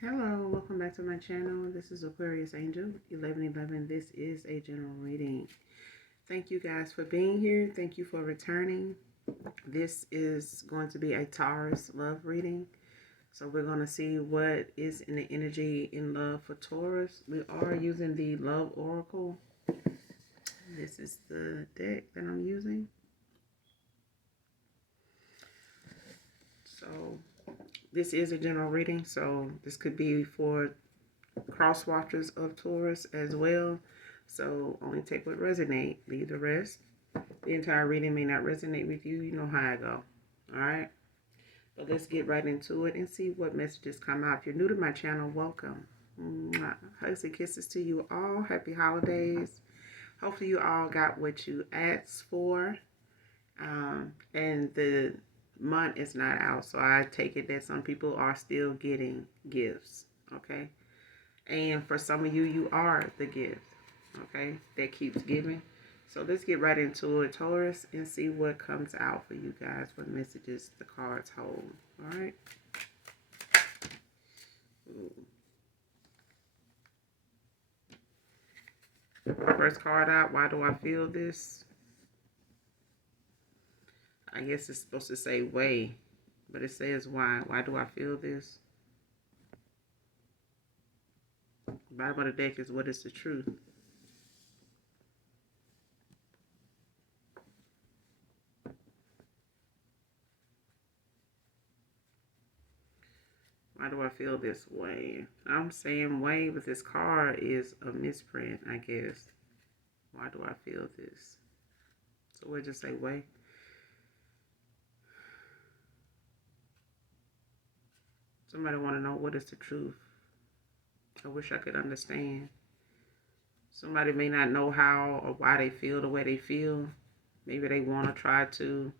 Hello, welcome back to my channel. This is Aquarius Angel 1111. This is a general reading. Thank you guys for being here. Thank you for returning. This is going to be a Taurus love reading. So we're going to see what is in the energy in love for Taurus. We are using the Love Oracle. This is the deck that I'm using. So this is a general reading. So this could be for cross watchers of Taurus as well. So only take what resonate, leave the rest. The entire reading may not resonate with you. You know how I go. All right. But let's get right into it and see what messages come out. If you're new to my channel, welcome. Hugs and kisses to you all. Happy holidays. Hopefully you all got what you asked for. And the month is not out. So I take it that some people are still getting gifts. Okay. And for some of you, you are the gift, okay, that keeps giving. So let's get right into it, Taurus, and see what comes out for you guys, what messages the cards hold. All right. Ooh. First card out, why do I feel this? I guess it's supposed to say way, but it says why. Why do I feel this? Bottom of the deck is what is the truth. Why do I feel this way? I'm saying way, but this card is a misprint, I guess. Why do I feel this? So we'll just say way. Somebody want to know what is the truth. I wish I could understand. Somebody may not know how or why they feel the way they feel. Maybe they want to try to.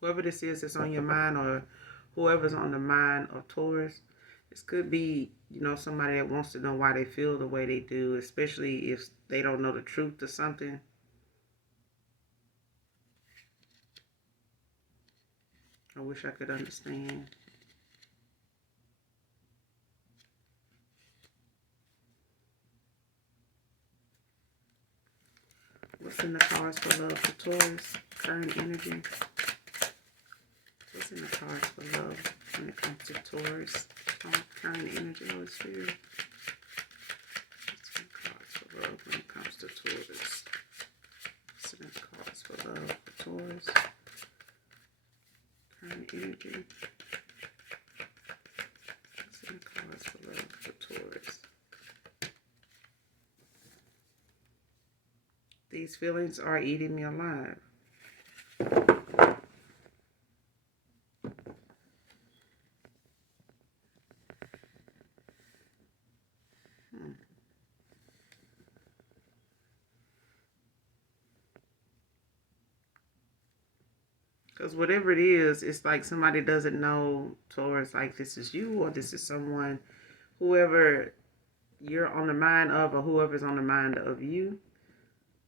Whoever this is that's on your mind, or whoever's on the mind of Taurus, this could be, somebody that wants to know why they feel the way they do, especially if they don't know the truth to something. I wish I could understand. What's in the cards for love for Taurus? Current energy. What's in the cards for love when it comes to Taurus? Current energy, Holy Spirit. What's in the cards for love when it comes to Taurus? What's in the cards for love for Taurus? Current energy. What's in the cards for love for Taurus? These feelings are eating me alive. Because whatever it is, it's like somebody doesn't know Taurus, like this is you or this is someone, whoever you're on the mind of or whoever's on the mind of you.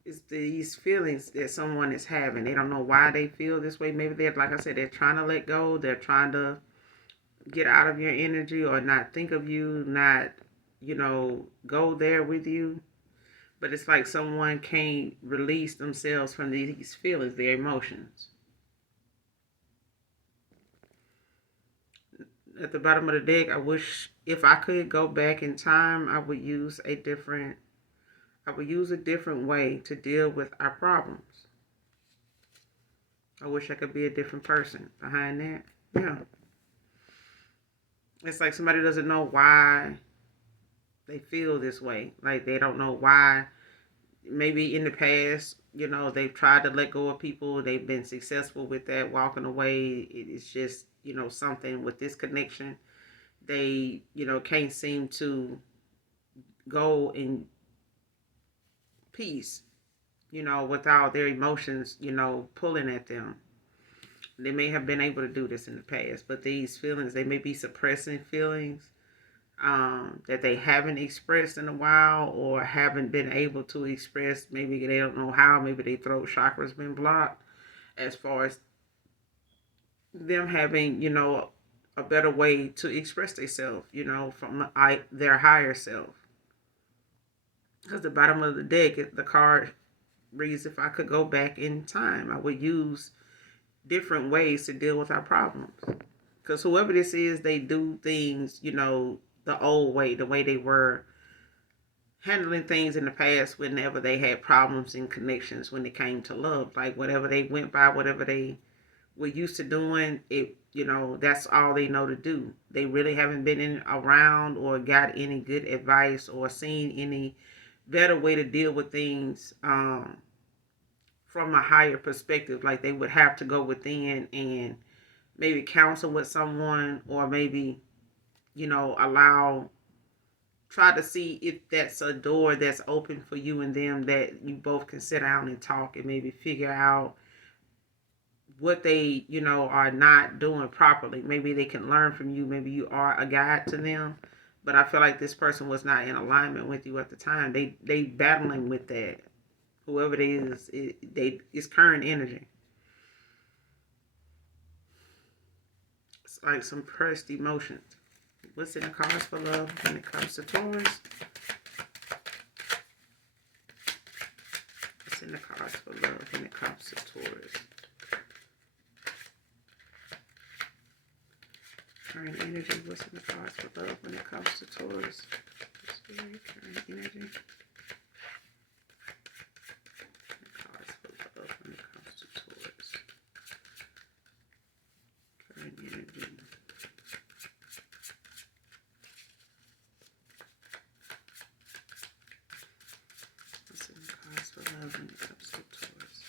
It's these feelings that someone is having. They don't know why they feel this way. Maybe they're, like I said, they're trying to let go. They're trying to get out of your energy or not think of you, not, go there with you. But it's like someone can't release themselves from these feelings, their emotions. At the bottom of the deck, I wish if I could go back in time, I would use a different way to deal with our problems. I wish I could be a different person behind that. Yeah. It's like somebody doesn't know why they feel this way. Like they don't know why. Maybe in the past, they've tried to let go of people. They've been successful with that, walking away. It's just, something with this connection. They, can't seem to go in peace, without their emotions, pulling at them. They may have been able to do this in the past, but these feelings, they may be suppressing feelings that they haven't expressed in a while or haven't been able to express. Maybe they don't know how. Maybe their throat chakra's been blocked as far as them having, a better way to express themselves, from their higher self. Because the bottom of the deck, the card reads, if I could go back in time, I would use different ways to deal with our problems. Because whoever this is, they do things, the old way, the way they were handling things in the past whenever they had problems and connections when it came to love. Like whatever they went by, whatever they were used to doing, that's all they know to do. They really haven't been around or got any good advice or seen any better way to deal with things from a higher perspective. Like they would have to go within and maybe counsel with someone, or maybe, allow, try to see if that's a door that's open for you and them, that you both can sit down and talk and maybe figure out what they, are not doing properly. Maybe they can learn from you. Maybe you are a guide to them. But I feel like this person was not in alignment with you at the time. They battling with that. Whoever it is, it's current energy. It's like some pressed emotions. What's in the cards for love when it comes to Taurus? What's in the cards for love when it comes to Taurus? Current energy. What's in the cards for love when it comes to Taurus? Spirit, current energy. Cards for love when it comes to Taurus. Current energy. What's in the cards for love when it comes to Taurus?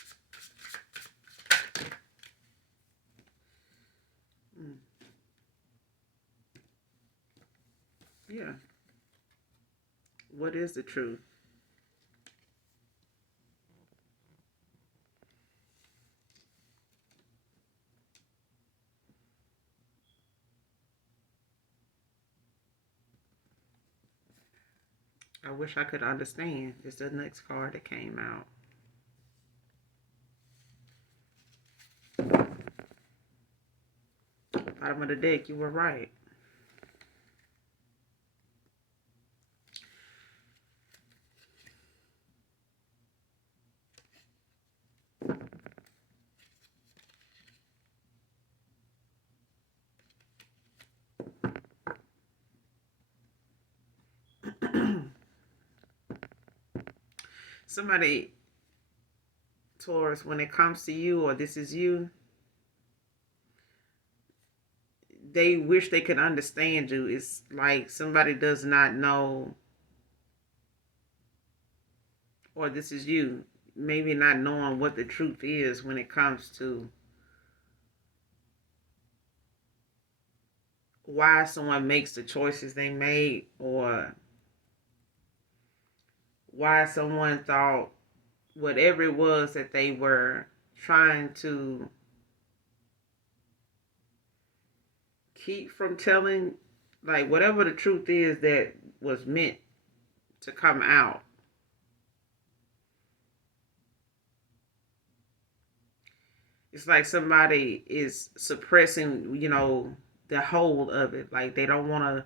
Yeah. What is the truth? I wish I could understand. It's the next card that came out. Bottom of the deck, you were right. Somebody, Taurus, when it comes to you, or this is you, they wish they could understand you. It's like somebody does not know, or this is you, maybe not knowing what the truth is when it comes to why someone makes the choices they made, or why someone thought whatever it was that they were trying to keep from telling, like whatever the truth is that was meant to come out. It's like somebody is suppressing, the whole of it. Like they don't want to,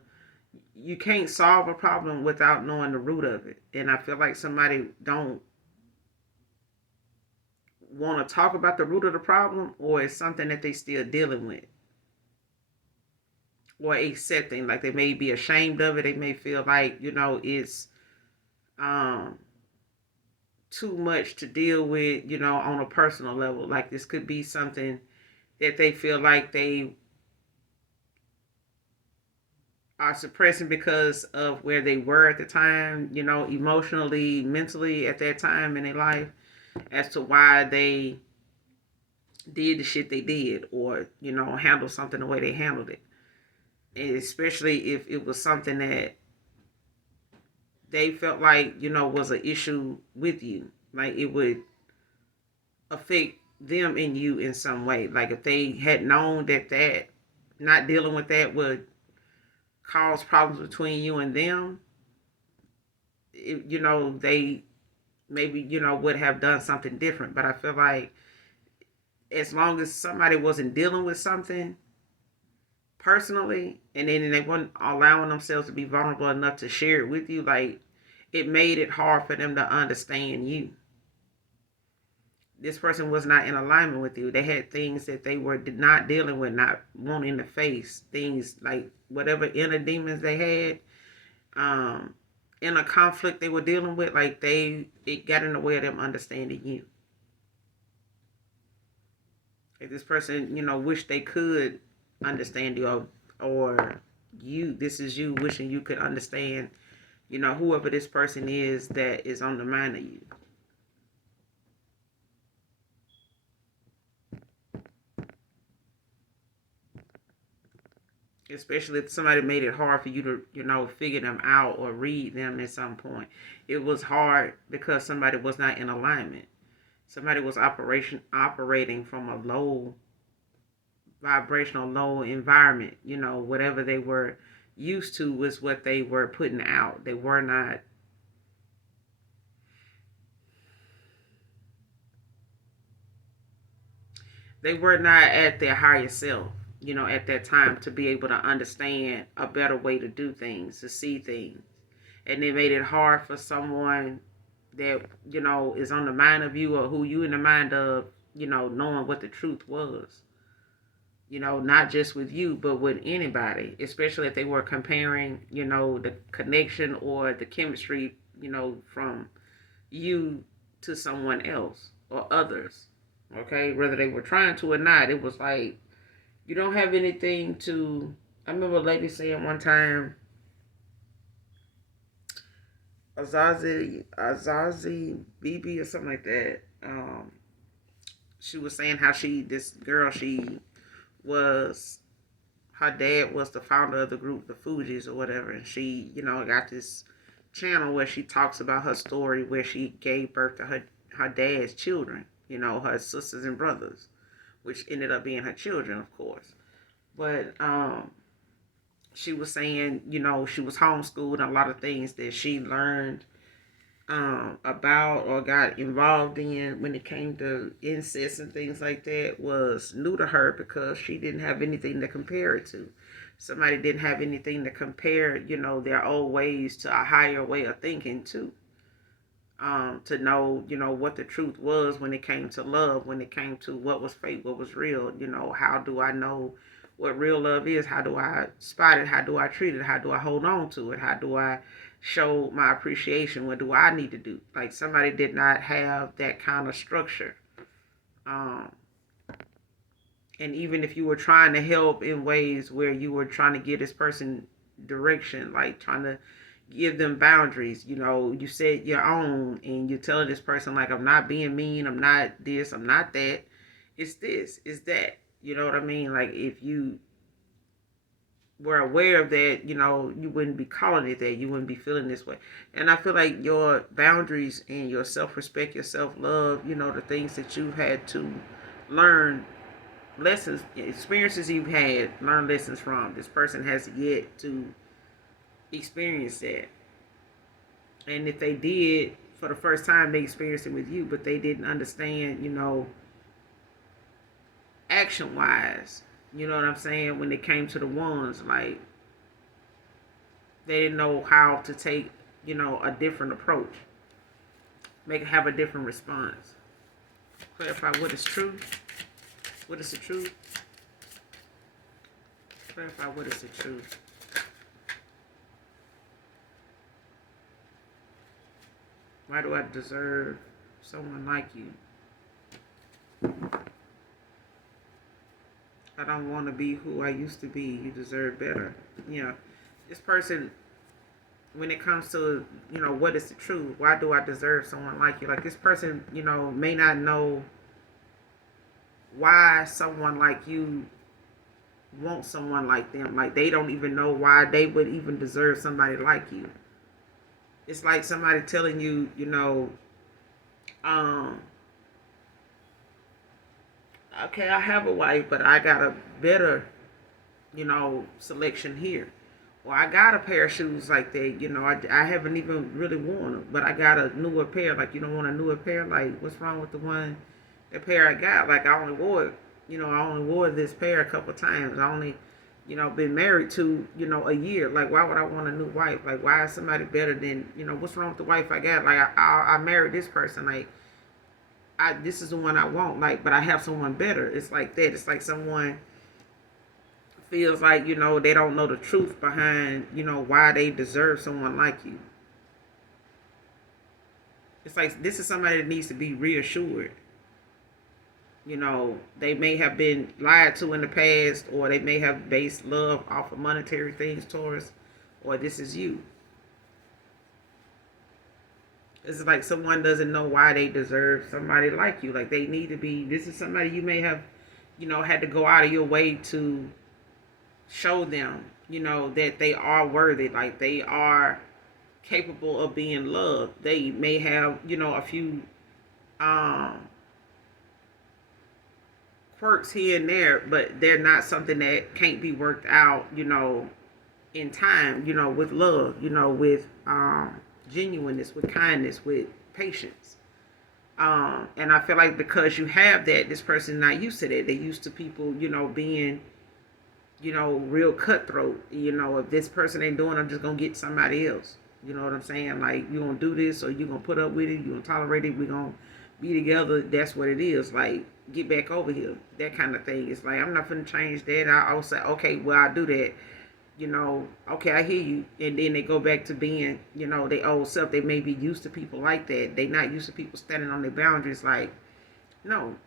you can't solve a problem without knowing the root of it. And I feel like somebody don't want to talk about the root of the problem, or it's something that they still dealing with or accepting. Like they may be ashamed of it. They may feel like, it's um too much to deal with, on a personal level. Like this could be something that they feel like they are suppressing because of where they were at the time, emotionally, mentally at that time in their life, as to why they did the shit they did, or, handle something the way they handled it. And especially if it was something that they felt like, was an issue with you. Like it would affect them and you in some way. Like if they had known that not dealing with that would cause problems between you and them, they maybe, would have done something different. But I feel like as long as somebody wasn't dealing with something personally, and then they weren't allowing themselves to be vulnerable enough to share it with you, like it made it hard for them to understand you. This person was not in alignment with you. They had things that they were not dealing with, not wanting to face, things like whatever inner demons they had, inner conflict they were dealing with, like it got in the way of them understanding you. If this person, wish they could understand you, or you, this is you wishing you could understand, whoever this person is that is on the mind of you. Especially if somebody made it hard for you to, figure them out or read them at some point. It was hard because somebody was not in alignment. Somebody was operating from a low vibrational, low environment. Whatever they were used to was what they were putting out. They were not at their higher self, at that time, to be able to understand a better way to do things, to see things. And it made it hard for someone that, is on the mind of you, or who you in the mind of, knowing what the truth was. Not just with you, but with anybody, especially if they were comparing, the connection or the chemistry, from you to someone else or others. Okay, whether they were trying to or not, it was like you don't have anything to. I remember a lady saying one time, Azazi Bibi or something like that. She was saying how this girl, was, her dad was the founder of the group, the Fugees or whatever, and she, got this channel where she talks about her story where she gave birth to her dad's children, her sisters and brothers, which ended up being her children, of course. But she was saying, she was homeschooled, and a lot of things that she learned about or got involved in when it came to incest and things like that was new to her because she didn't have anything to compare it to. Somebody didn't have anything to compare, their old ways to a higher way of thinking too. To know, what the truth was when it came to love, when it came to what was fake, what was real. How do I know what real love is? How do I spot it? How do I treat it? How do I hold on to it? How do I show my appreciation? What do I need to do? Like, somebody did not have that kind of structure. Um, and even if you were trying to help in ways where you were trying to give this person direction, like trying to give them boundaries, you set your own, and you're telling this person, like, I'm not being mean, I'm not this, I'm not that, it's this, it's that. You know what I mean? Like, if you were aware of that, you wouldn't be calling it that. You wouldn't be feeling this way. And I feel like your boundaries and your self-respect, your self-love, the things that you've had to learn, lessons, experiences you've had, learn lessons from. This person has yet to experience that. And if they did, for the first time, they experienced it with you, but they didn't understand, action-wise. You know what I'm saying? When it came to the ones, like, they didn't know how to take, a different approach. Have a different response. Clarify what is true. What is the truth? Clarify what is the truth. Why do I deserve someone like you? I don't want to be who I used to be. You deserve better. This person, when it comes to, what is the truth? Why do I deserve someone like you? Like, this person, may not know why someone like you wants someone like them. Like, they don't even know why they would even deserve somebody like you. It's like somebody telling you, okay, I have a wife, but I got a better, selection here. Or I got a pair of shoes like that, I haven't even really worn them, but I got a newer pair. Like, you don't want a newer pair? Like, what's wrong with the pair I got? Like, I only wore this pair a couple times. I only been married to, a year. Like, why would I want a new wife? Like, why is somebody better than, what's wrong with the wife I got? Like, I married this person. Like, this is the one I want. Like, but I have someone better. It's like that. It's like someone feels like, they don't know the truth behind, why they deserve someone like you. It's like this is somebody that needs to be reassured. They may have been lied to in the past, or they may have based love off of monetary things towards, or this is you. It's like someone doesn't know why they deserve somebody like you. Like they need to be, this is somebody you may have, had to go out of your way to show them, that they are worthy. Like they are capable of being loved. They may have, a few quirks here and there, but they're not something that can't be worked out, in time, with love, with genuineness, with kindness, with patience. And I feel like because you have that, this person not used to that. They used to people, being, real cutthroat. If this person ain't doing, I'm just gonna get somebody else. You know what I'm saying? Like, you gonna do this, or you gonna put up with it, you gonna tolerate it, we gonna be together. That's what it is. Like, get back over here. That kind of thing. It's like, I'm not gonna change that. I'll say, okay, well, I'll do that. Okay, I hear you. And then they go back to being, their old self. They may be used to people like that. They not used to people standing on their boundaries. Like, no,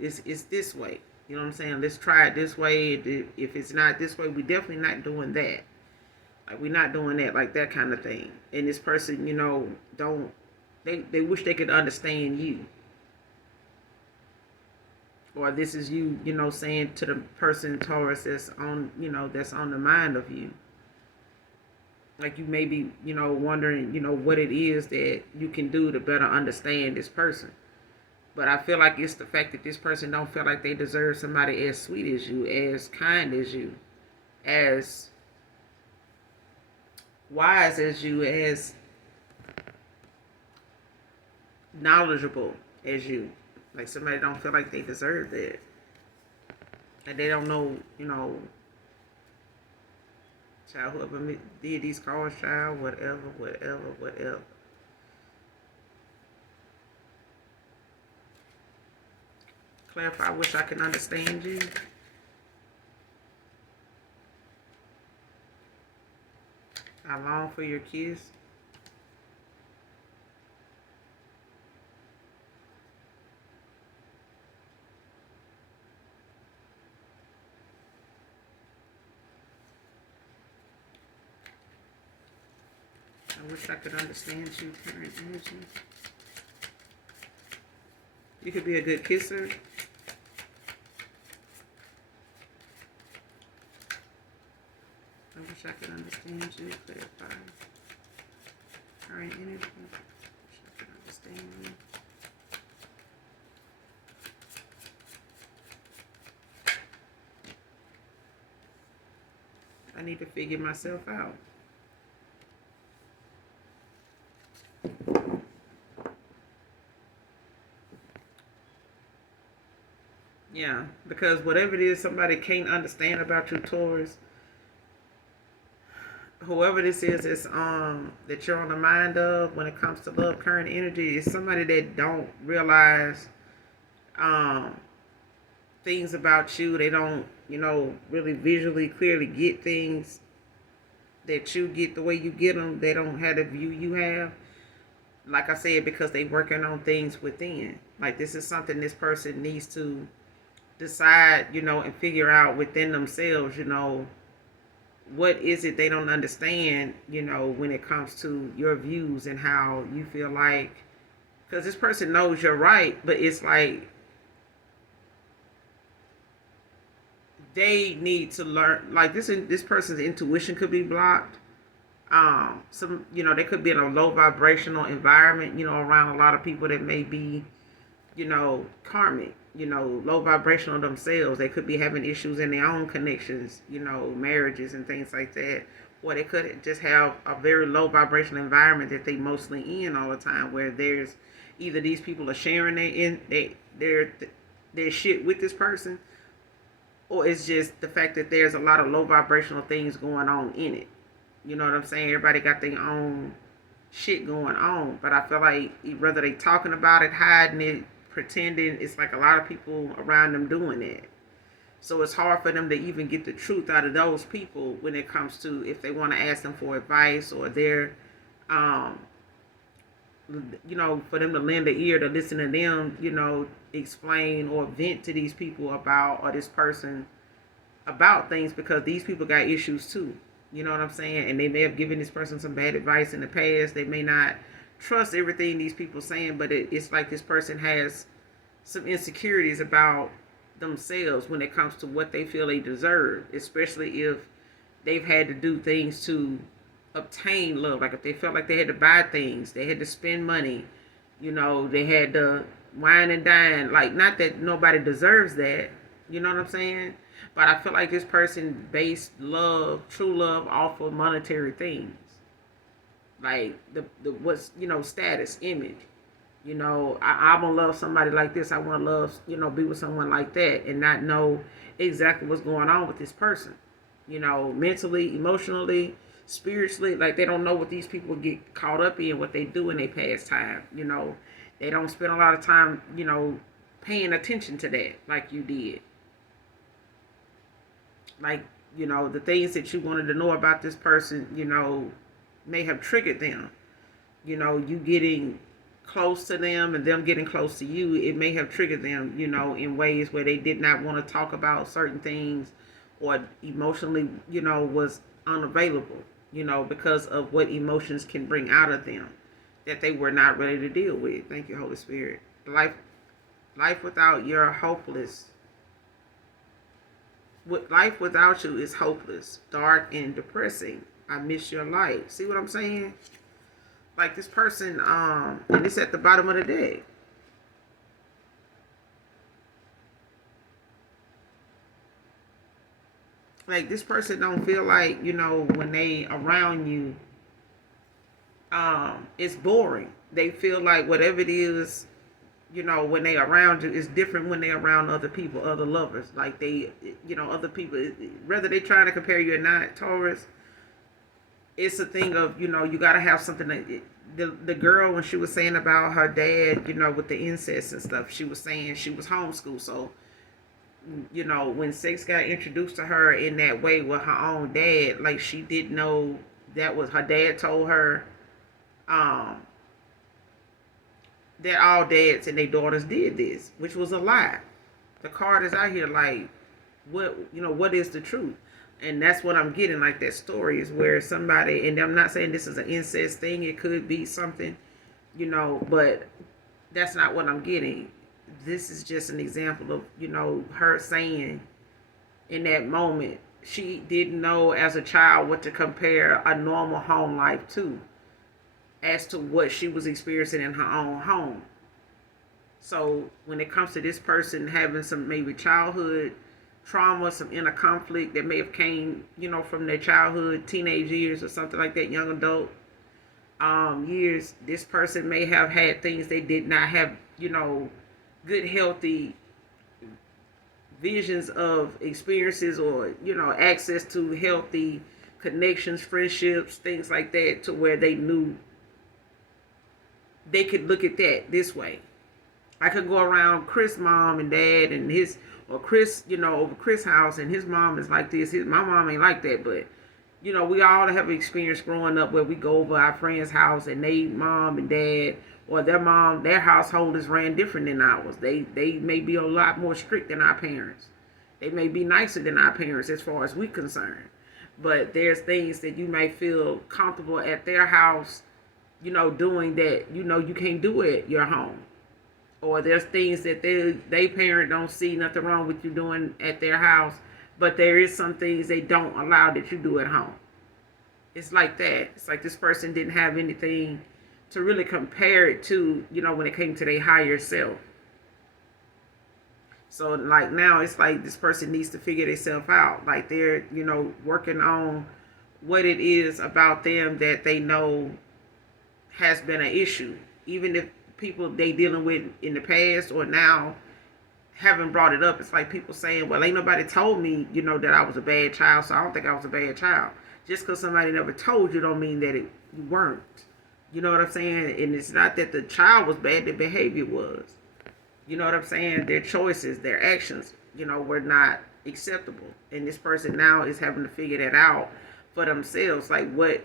it's this way. You know what I'm saying? Let's try it this way. If it's not this way, we definitely not doing that. Like, we're not doing that, like that kind of thing. And this person, don't, they wish they could understand you. Or this is you, saying to the person, Taurus, that's on, that's on the mind of you. Like, you may be, wondering, what it is that you can do to better understand this person. But I feel like it's the fact that this person don't feel like they deserve somebody as sweet as you, as kind as you, as wise as you, as knowledgeable as you. Like, somebody don't feel like they deserve that. And they don't know, child, whoever did these cards, child, whatever. Clarify, I wish I could understand you. I long for your kiss. I wish I could understand you, current energy. You could be a good kisser. I wish I could understand you, clarify. Current energy. I wish I could understand you. I need to figure myself out. Yeah, because whatever it is somebody can't understand about you, Taurus, whoever this is that you're on the mind of when it comes to love, current energy, is somebody that don't realize um things about you. They don't, really visually clearly get things that you get the way you get them. They don't have the view you have. Like I said, because they working on things within. Like, this is something this person needs to decide, and figure out within themselves, what is it they don't understand, when it comes to your views and how you feel like, because this person knows you're right, but it's like they need to learn, like this person's intuition could be blocked. They could be in a low vibrational environment, around a lot of people that may be, karmic, low vibrational themselves. They could be having issues in their own connections, marriages and things like that. Or they could just have a very low vibrational environment that they mostly in all the time, where there's either these people are sharing their shit with this person, or it's just the fact that there's a lot of low vibrational things going on in it. You know what I'm saying? Everybody got their own shit going on, but I feel like whether they talking about it, hiding it, pretending, it's like a lot of people around them doing it. So it's hard for them to even get the truth out of those people when it comes to if they want to ask them for advice or their, um, for them to lend an ear to listen to them, explain or vent to these people about or this person about things, because these people got issues too. You know what I'm saying? And they may have given this person some bad advice in the past. They may not trust everything these people saying, but it's like this person has some insecurities about themselves when it comes to what they feel they deserve, especially if they've had to do things to obtain love. Like if they felt like they had to buy things, they had to spend money, they had to wine and dine. Like, not that nobody deserves that, you know what I'm saying? But I feel like this person based love, true love, off of monetary things. Like the what's, status, image. I'm gonna love somebody like this. I want to love, be with someone like that, and not know exactly what's going on with this person. Mentally, emotionally, spiritually. Like, they don't know what these people get caught up in, what they do in their past time. They don't spend a lot of time, paying attention to that like you did. Like, the things that you wanted to know about this person, may have triggered them. You getting close to them and them getting close to you, it may have triggered them, in ways where they did not want to talk about certain things, or emotionally, was unavailable, because of what emotions can bring out of them that they were not ready to deal with. Thank you, Holy Spirit. Life without you're hopeless. Life without you is hopeless, dark, and depressing. I miss your light. See what I'm saying? Like this person, and it's at the bottom of the deck. Like, this person don't feel like, when they around you, it's boring. They feel like whatever it is, when they around you, is different when they around other people, other lovers. Like they, other people, whether they trying to compare you or not, Taurus, it's a thing of, you got to have something that, the girl, when she was saying about her dad, with the incest and stuff, she was saying she was homeschooled. So, when sex got introduced to her in that way with her own dad, like, she didn't know that was her dad told her, that all dads and their daughters did this, which was a lie. The card is out here like, what is the truth? And that's what I'm getting, like that story is where somebody, and I'm not saying this is an incest thing, it could be something, but that's not what I'm getting. This is just an example of, her saying in that moment, she didn't know as a child what to compare a normal home life to, as to what she was experiencing in her own home. So when it comes to this person having some maybe childhood trauma, some inner conflict that may have came, from their childhood, teenage years or something like that, young adult years, this person may have had things they did not have, good, healthy visions of experiences, or, access to healthy connections, friendships, things like that, to where they knew they could look at that this way. I could go around Chris' mom and dad and his, or Chris, over Chris' house, and his mom is like this. My mom ain't like that, but, we all have experience growing up where we go over our friend's house and they mom and dad, or their mom, their household is ran different than ours. They may be a lot more strict than our parents. They may be nicer than our parents as far as we're concerned. But there's things that you may feel comfortable at their house, doing that, you can't do at your home. Or there's things that they parent don't see nothing wrong with you doing at their house, but there is some things they don't allow that you do at home. It's like that. It's like this person didn't have anything to really compare it to, when it came to their higher self. So, like, now it's like this person needs to figure themselves out. Like, they're, working on what it is about them that they know has been an issue. Even if people they dealing with in the past or now haven't brought it up. It's like people saying, well, ain't nobody told me, that I was a bad child, so I don't think I was a bad child. Just because somebody never told you don't mean that you weren't. You know what I'm saying? And it's not that the child was bad, the behavior was. You know what I'm saying? Their choices, their actions, were not acceptable. And this person now is having to figure that out for themselves. Like, what,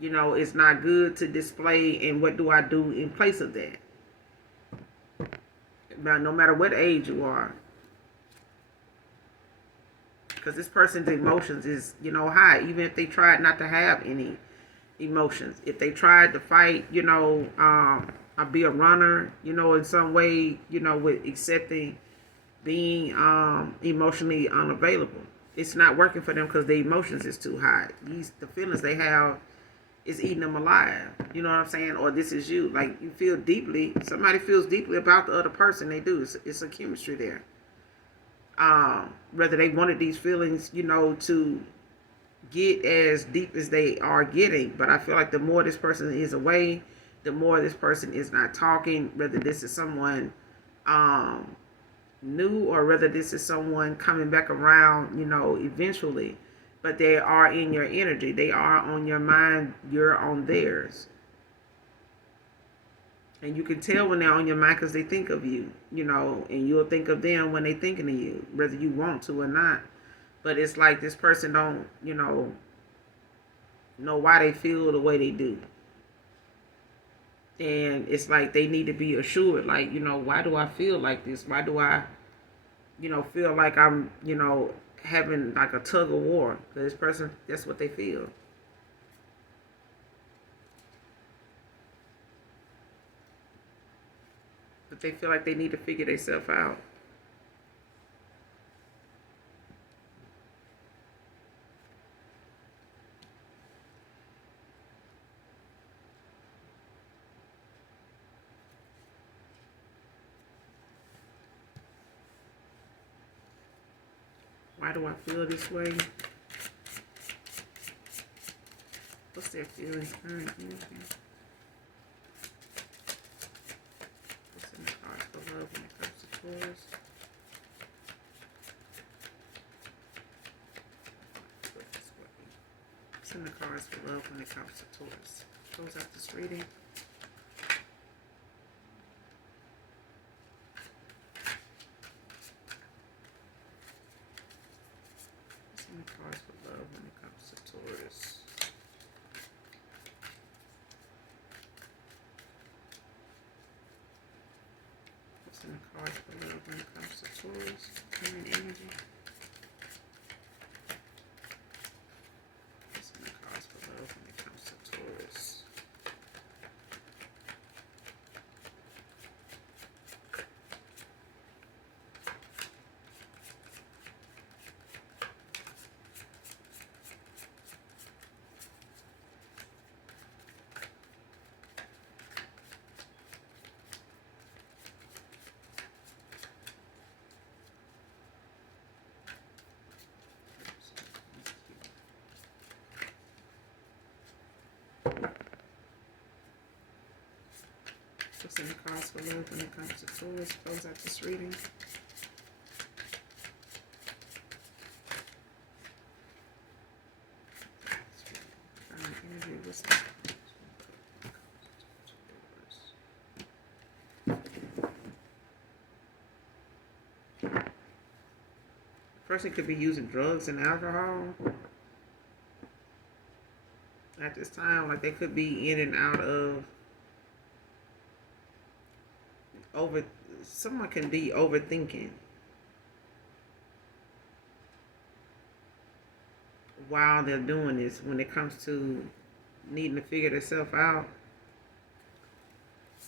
is not good to display, and what do I do in place of that? Now, no matter what age you are. Because this person's emotions is, high. Even if they tried not to have any emotions. If they tried to fight, or be a runner, in some way, with accepting being emotionally unavailable. It's not working for them because the emotions is too high. The feelings they have is eating them alive. You know what I'm saying? Or this is you. Like, you feel deeply. Somebody feels deeply about the other person. They do. It's a chemistry there. Whether they wanted these feelings, to get as deep as they are getting. But I feel like the more this person is away, the more this person is not talking, whether this is someone new or whether this is someone coming back around, eventually. But they are in your energy. They are on your mind. You're on theirs. And you can tell when they're on your mind because they think of you, and you'll think of them when they're thinking of you, whether you want to or not. But it's like this person don't, know why they feel the way they do. And it's like they need to be assured, like, why do I feel like this? Why do I, feel like I'm, having like a tug of war? Because this person, that's what they feel. But they feel like they need to figure themselves out. Why do I feel this way? What's their feelings? What's in the cards for love when it comes to Taurus? What's in the cards for love when it comes to Taurus? Close out this reading. What's in the cards for love when it comes to Taurus? What's in the cards for love when it comes to Taurus? Human energy. What's in the cards for love when it comes to Taurus? What's in the cards for love when it comes to Taurus? Close out this reading. Energy, what's that? Person could be using drugs and alcohol at this time. Like, they could be in and out of someone can be overthinking while they're doing this when it comes to needing to figure themselves out.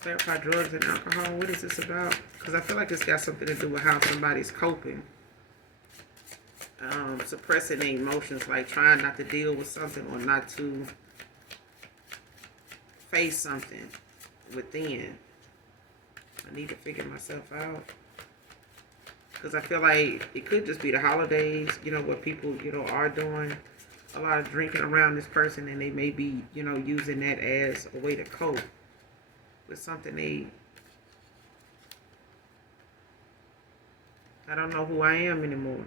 Clarify drugs and alcohol. What is this about? Because I feel like it's got something to do with how somebody's coping. Suppressing their emotions, like trying not to deal with something or not to face something within. I need to figure myself out. Because I feel like it could just be the holidays, what people, are doing. A lot of drinking around this person, and they may be, using that as a way to cope with something they I don't know who I am anymore.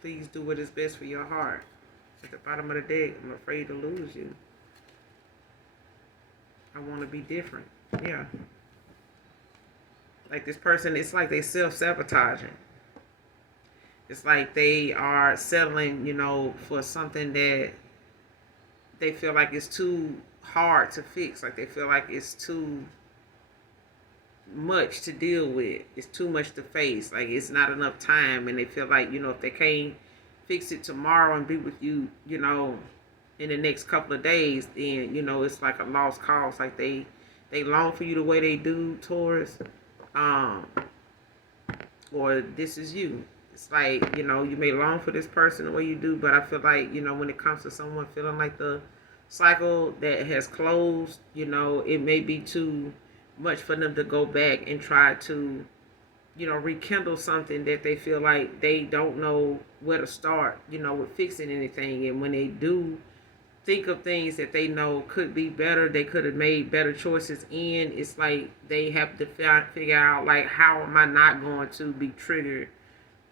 Please do what is best for your heart. At the bottom of the deck, I'm afraid to lose you. I want to be different. Yeah. Like this person, it's like they self-sabotaging. It's like they are settling, for something that they feel like it's too hard to fix. Like they feel like it's too much to deal with. It's too much to face. Like it's not enough time, and they feel like if they can't fix it tomorrow and be with you, in the next couple of days, then it's like a lost cause. Like they long for you the way they do, Taurus. Um, or this is you. It's like, you may long for this person the way you do, but I feel like, when it comes to someone feeling like the cycle that has closed, it may be too much for them to go back and try to, rekindle something that they feel like they don't know where to start, with fixing anything. And when they do think of things that they know could be better, they could have made better choices in, it's like they have to figure out, like, how am I not going to be triggered,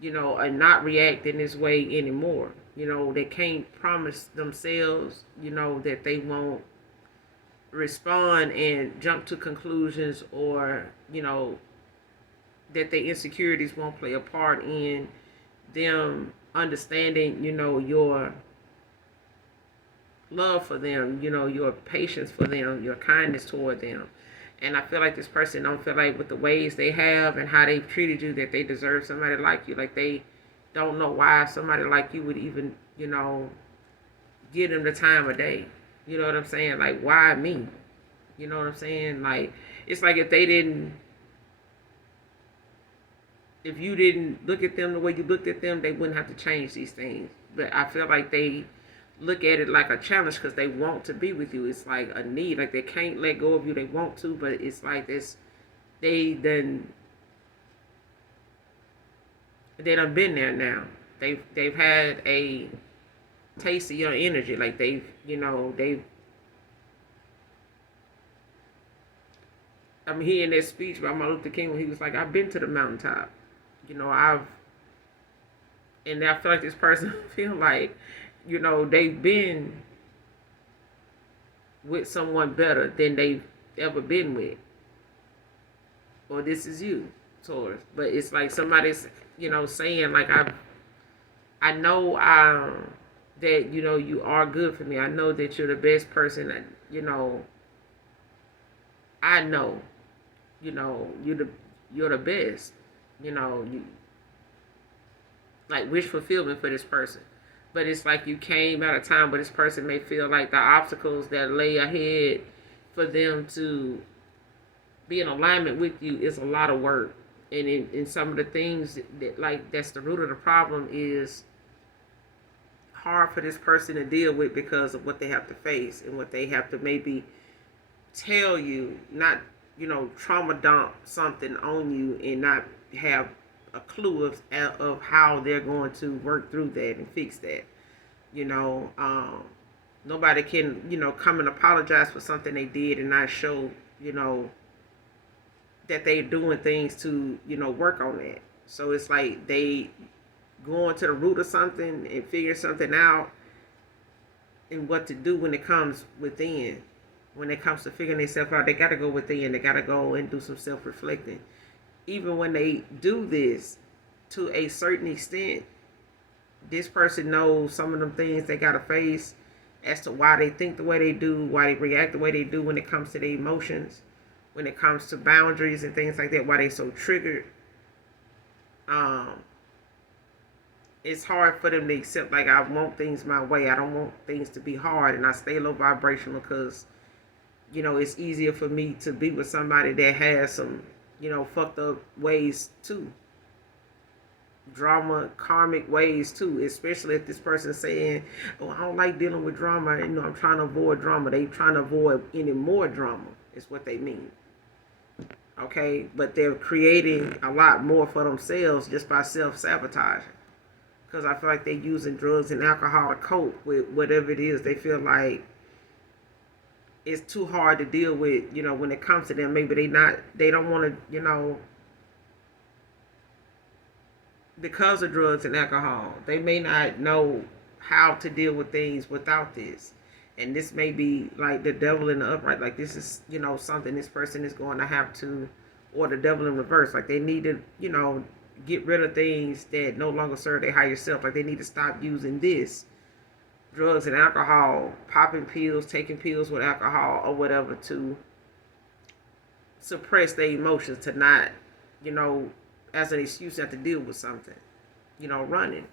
and not react in this way anymore. They can't promise themselves, that they won't respond and jump to conclusions, or, that their insecurities won't play a part in them understanding, your love for them, your patience for them, your kindness toward them. And I feel like this person don't feel like with the ways they have and how they've treated you that they deserve somebody like you. Like they don't know why somebody like you would even, give them the time of day. You know what I'm saying? Like, why me? You know what I'm saying? Like, it's like if you didn't look at them the way you looked at them, they wouldn't have to change these things. But I feel like they look at it like a challenge because they want to be with you. It's like a need. Like they can't let go of you. They want to, but it's like this. They done been there now. They've had a taste of your energy. Like they've. I'm hearing that speech by Martin Luther King when he was like, "I've been to the mountaintop." And I feel like this person feel like, they've been with someone better than they've ever been with. Or this is you, Taurus. But it's like somebody's, saying like I know that you are good for me. I know that you're the best person. I know, you're the best. You like wish fulfillment for this person. But it's like you came at a time where this person may feel like the obstacles that lay ahead for them to be in alignment with you is a lot of work. And in some of the things that, like, that's the root of the problem, is hard for this person to deal with because of what they have to face and what they have to maybe tell you, not, trauma dump something on you and not have a clue of how they're going to work through that and fix that. You know, nobody can, come and apologize for something they did and not show, that they're doing things to, work on that. So it's like they going to the root of something and figure something out and what to do when it comes within. When it comes to figuring themselves out, they got to go within. They got to go and do some self-reflecting. Even when they do this, to a certain extent, this person knows some of them things they got to face as to why they think the way they do, why they react the way they do when it comes to their emotions, when it comes to boundaries and things like that, why they so triggered. It's hard for them to accept, like, I want things my way. I don't want things to be hard, and I stay low vibrational because, it's easier for me to be with somebody that has some, fucked up ways too. Drama, karmic ways too, especially if this person's saying, "Oh, I don't like dealing with drama, and I'm trying to avoid drama." They trying to avoid any more drama is what they mean. Okay, but they're creating a lot more for themselves just by self-sabotaging, because I feel like they're using drugs and alcohol to cope with whatever it is they feel like it's too hard to deal with, when it comes to them. Maybe they don't want to, because of drugs and alcohol. They may not know how to deal with things without this. And this may be like the devil in the upright. Like this is, something this person is going to have to, or the devil in reverse. Like they need to, get rid of things that no longer serve their higher self. Like they need to stop using this, drugs and alcohol, popping pills, taking pills with alcohol or whatever, to suppress their emotions, to not, as an excuse not to deal with something, running.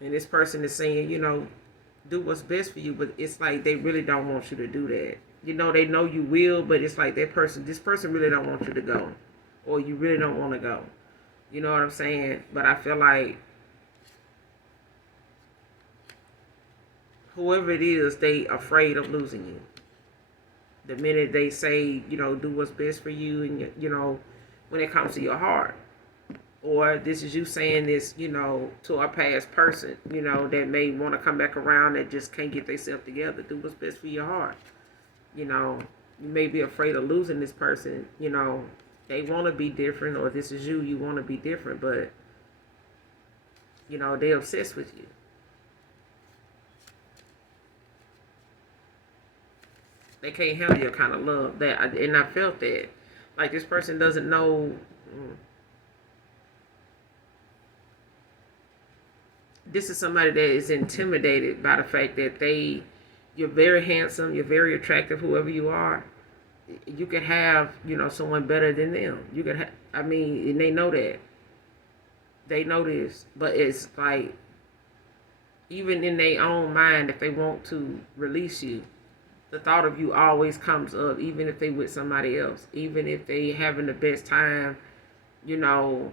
And this person is saying, do what's best for you, but it's like they really don't want you to do that. They know you will, but it's like this person really don't want you to go, or you really don't want to go. You know what I'm saying? But I feel like whoever it is, they afraid of losing you. The minute they say, do what's best for you, and when it comes to your heart, or this is you saying this, to a past person, that may want to come back around, that just can't get themselves together. Do what's best for your heart. You may be afraid of losing this person. They want to be different, or this is you want to be different, but they're obsessed with you. They can't handle your kind of love. And I felt that. Like this person doesn't know. This is somebody that is intimidated by the fact that you're very handsome, you're very attractive, whoever you are. You could have, someone better than them. You could and they know that. They know this. But it's like, even in their own mind, if they want to release you, the thought of you always comes up, even if they with somebody else, even if they having the best time, 1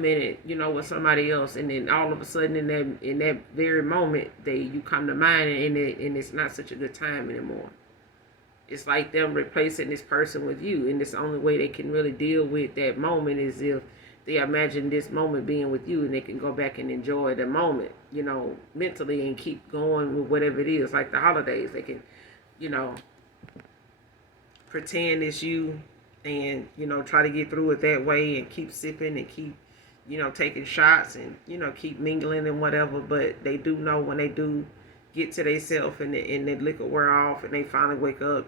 minute, with somebody else, and then all of a sudden in that very moment, you come to mind, and it's not such a good time anymore. It's like them replacing this person with you, and it's the only way they can really deal with that moment is if they imagine this moment being with you, and they can go back and enjoy the moment, mentally, and keep going with whatever it is. Like the holidays, they can, pretend it's you, and try to get through it that way, and keep sipping and keep, taking shots, and keep mingling and whatever. But they do know when they do get to themselves, and the liquor wear off, and they finally wake up,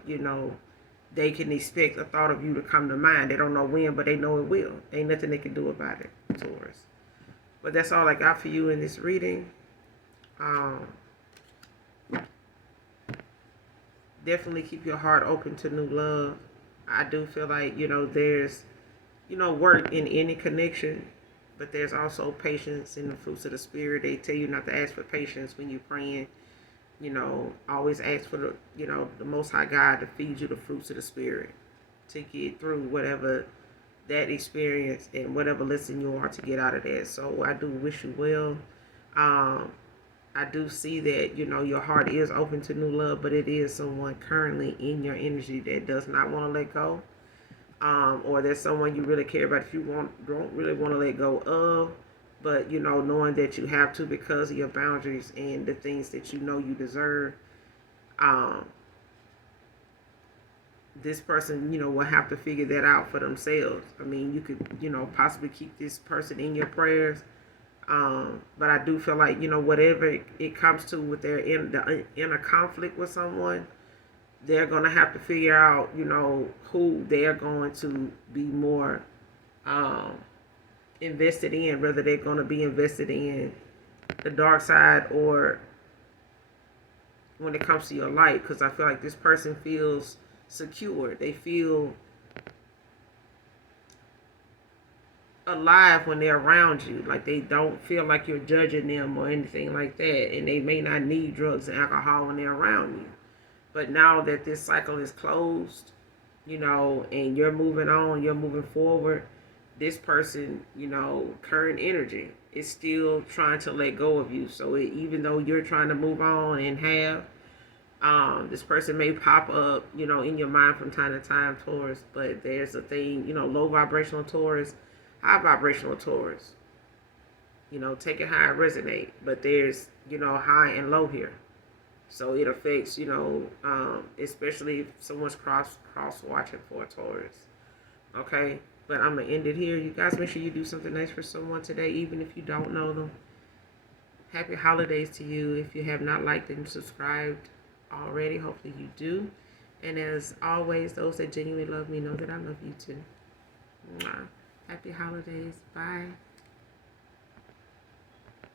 they can expect a thought of you to come to mind. They don't know when, but they know it will. Ain't nothing they can do about it, Taurus. But that's all I got for you in this reading. Definitely keep your heart open to new love. I do feel like, there's, work in any connection, but there's also patience in the fruits of the spirit. They tell you not to ask for patience when you're praying. Always ask for the Most High God to feed you the fruits of the Spirit, to get through whatever that experience and whatever lesson you are to get out of that. So I do wish you well. I do see that, your heart is open to new love, but it is someone currently in your energy that does not want to let go. Or there's someone you really care about that you don't really want to let go of. But, knowing that you have to because of your boundaries and the things that you deserve, this person, will have to figure that out for themselves. I mean, you could, possibly keep this person in your prayers. But I do feel like, whatever it comes to with their inner conflict with someone, they're going to have to figure out, who they're going to be more invested in, whether they're going to be invested in the dark side or when it comes to your light. Because I feel like this person feels secure. They feel alive when they're around you. Like they don't feel like you're judging them or anything like that. And they may not need drugs and alcohol when they're around you. But now that this cycle is closed, and you're moving on, you're moving forward, this person, current energy is still trying to let go of you. So even though you're trying to move on and this person may pop up, in your mind from time to time, Taurus. But there's a thing, low vibrational Taurus, high vibrational Taurus. You know, take it how it resonate. But there's, you know, high and low here. So it affects, you know, especially if someone's cross watching for a Taurus. Okay, but I'm gonna end it here. You guys make sure you do something nice for someone today, even if you don't know them. Happy holidays to you. If you have not liked and subscribed already, hopefully you do. And as always, those that genuinely love me know that I love you too. Mwah. Happy holidays. Bye.